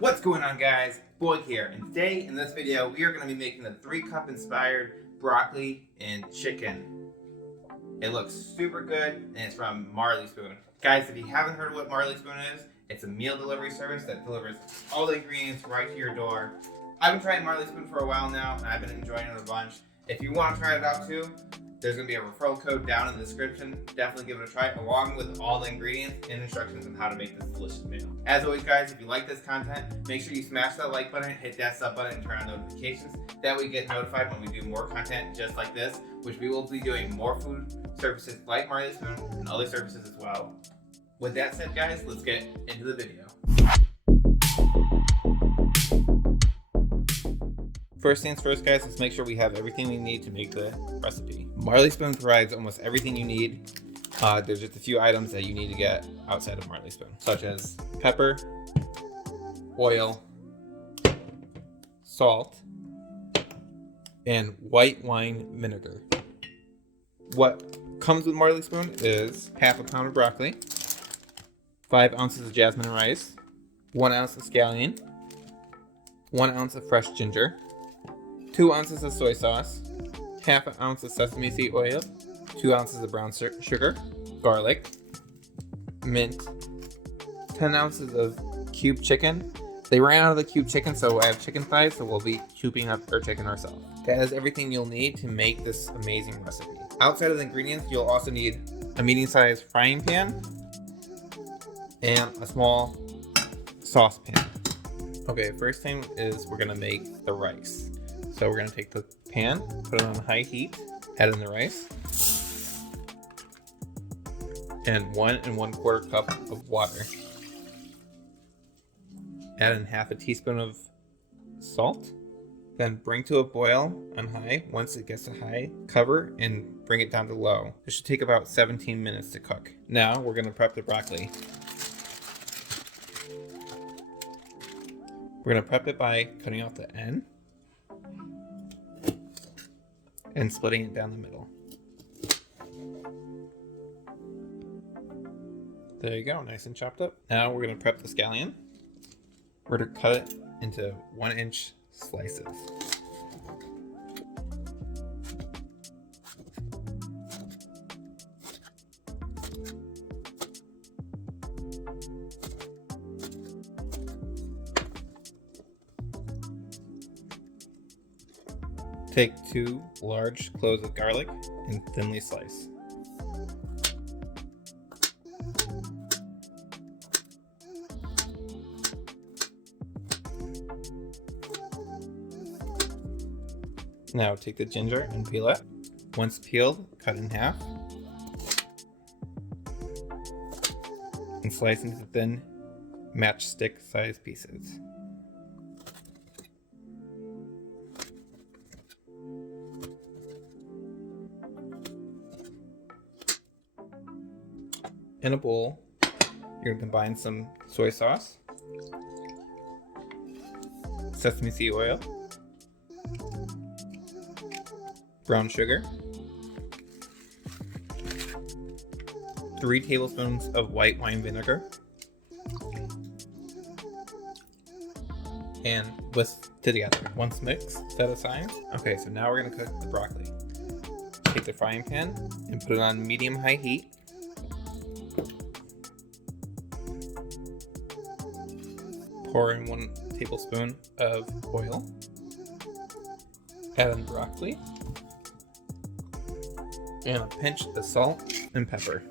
What's going on, guys? Boyg here, and today in this video we are going to be making the 3-cup inspired broccoli and chicken. It looks super good and it's from Marley Spoon. Guys, if you haven't heard what Marley Spoon is, it's a meal delivery service that delivers all the ingredients right to your door. I've been trying Marley Spoon for a while now and I've been enjoying it a bunch. If you want to try it out too, there's going to be a referral code down in the description. Definitely give it a try, along with all the ingredients and instructions on how to make this delicious meal. As always, guys, if you like this content, make sure you smash that like button, hit that sub button, and turn on notifications. That way you get notified when we do more content just like this, which we will be doing more food services like Marley Spoon and other services as well. With that said, guys, let's get into the video. First things first, guys, let's make sure we have everything we need to make the recipe. Marley Spoon provides almost everything you need. There's just a few items that you need to get outside of Marley Spoon, such as pepper, oil, salt, and white wine vinegar. What comes with Marley Spoon is half a pound of broccoli, 5 ounces of jasmine rice, 1 ounce of scallion, 1 ounce of fresh ginger, 2 ounces of soy sauce, half an ounce of sesame seed oil, 2 ounces of brown sugar, garlic, mint, 10 ounces of cubed chicken. They ran out of the cubed chicken, so I have chicken thighs, so we'll be cubing up our chicken ourselves. That is everything you'll need to make this amazing recipe. Outside of the ingredients, you'll also need a medium-sized frying pan and a small saucepan. Okay, first thing is we're gonna make the rice. So we're gonna take the pan, put it on high heat, add in the rice, and 1 1/4 cup of water. Add in half a teaspoon of salt, then bring to a boil on high. Once it gets to high, cover and bring it down to low. This should take about 17 minutes to cook. Now we're gonna prep the broccoli. We're gonna prep it by cutting off the end and splitting it down the middle. There you go, nice and chopped up. Now we're gonna prep the scallion. We're gonna cut it into 1-inch slices. Take 2 large cloves of garlic and thinly slice. Now take the ginger and peel it. Once peeled, cut in half and slice into thin matchstick size pieces. In a bowl, you're going to combine some soy sauce, sesame seed oil, brown sugar, 3 tablespoons of white wine vinegar, and whisk together. Once mixed, set aside. Okay, so now we're going to cook the broccoli. Take the frying pan and put it on medium-high heat. Pour in 1 tablespoon of oil. Add in broccoli. And a pinch of salt and pepper.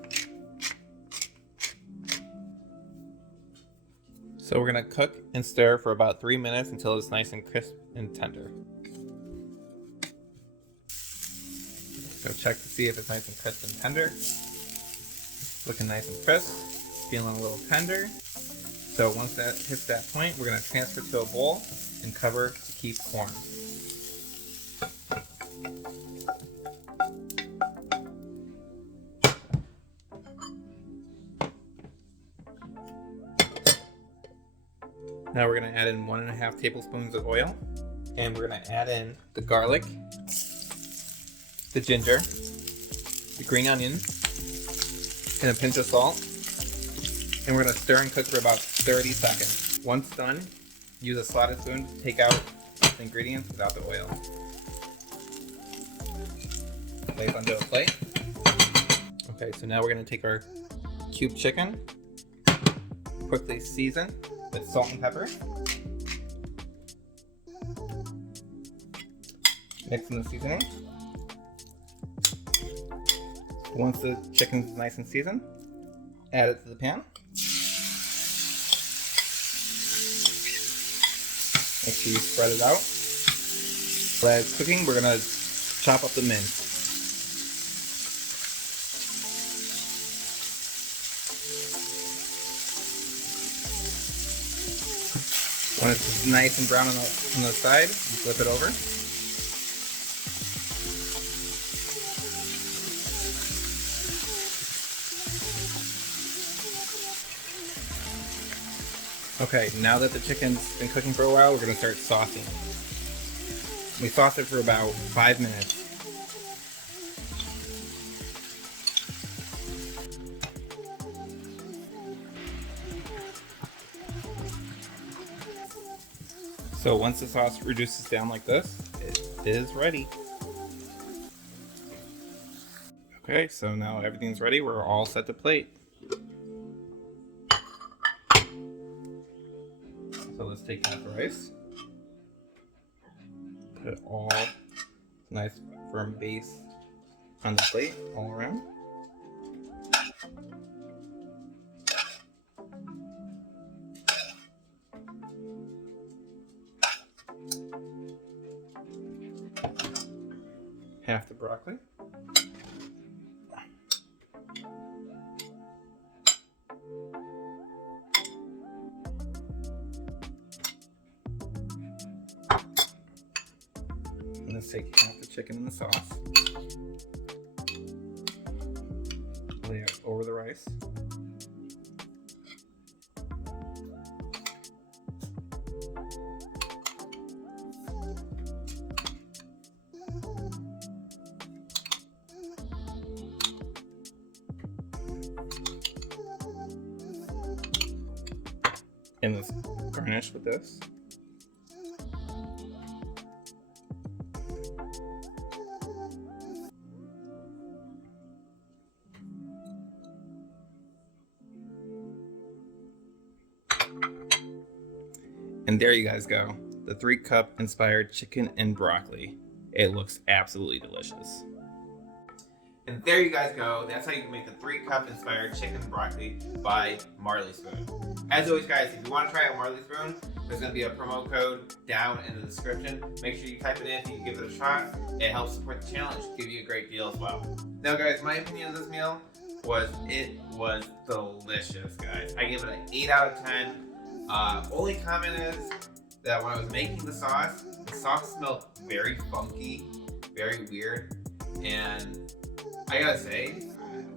So we're gonna cook and stir for about 3 minutes until it's nice and crisp and tender. So check to see if it's nice and crisp and tender. Looking nice and crisp, feeling a little tender. So once that hits that point, we're going to transfer to a bowl and cover to keep warm. Now we're going to add in 1 1/2 tablespoons of oil, and we're going to add in the garlic, the ginger, the green onion, and a pinch of salt. And we're going to stir and cook for about 30 seconds. Once done, use a slotted spoon to take out the ingredients without the oil. Place onto a plate. Okay, so now we're gonna take our cubed chicken, quickly season with salt and pepper. Mix in the seasoning. Once the chicken's nice and seasoned, add it to the pan. Make sure you spread it out. While it's cooking, we're gonna chop up the mint. When it's nice and brown on the side, you flip it over. Okay, now that the chicken's been cooking for a while, we're going to start saucing. We sauce it for about 5 minutes. So once the sauce reduces down like this, it is ready. Okay, so now everything's ready. We're all set to plate. So let's take half the rice, put it all nice firm base on the plate all around. Half the broccoli. Let's take half the chicken in the sauce. Lay it over the rice. And let's garnish with this. And there you guys go. The 3-cup inspired chicken and broccoli. It looks absolutely delicious. And there you guys go. That's how you can make the 3-cup inspired chicken and broccoli by Marley Spoon. As always guys, if you want to try out Marley Spoon, there's going to be a promo code down in the description. Make sure you type it in if you can give it a shot. It helps support the channel and should give you a great deal as well. Now guys, my opinion of this meal was it was delicious guys. I give it an 8 out of 10. Only comment is that when I was making the sauce smelled very funky, very weird, and I gotta say,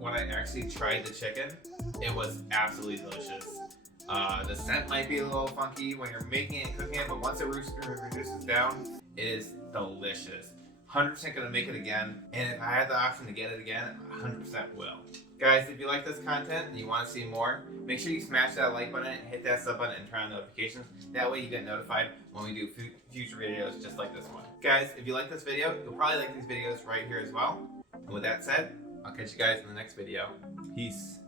when I actually tried the chicken, it was absolutely delicious. The scent might be a little funky when you're making it and cooking it, but once it reduces down, it is delicious. 100% gonna make it again, and if I had the option to get it again, 100% will. Guys, if you like this content and you want to see more, make sure you smash that like button, hit that sub button, and turn on notifications. That way you get notified when we do future videos just like this one. Guys, if you like this video, you'll probably like these videos right here as well. And with that said, I'll catch you guys in the next video. Peace.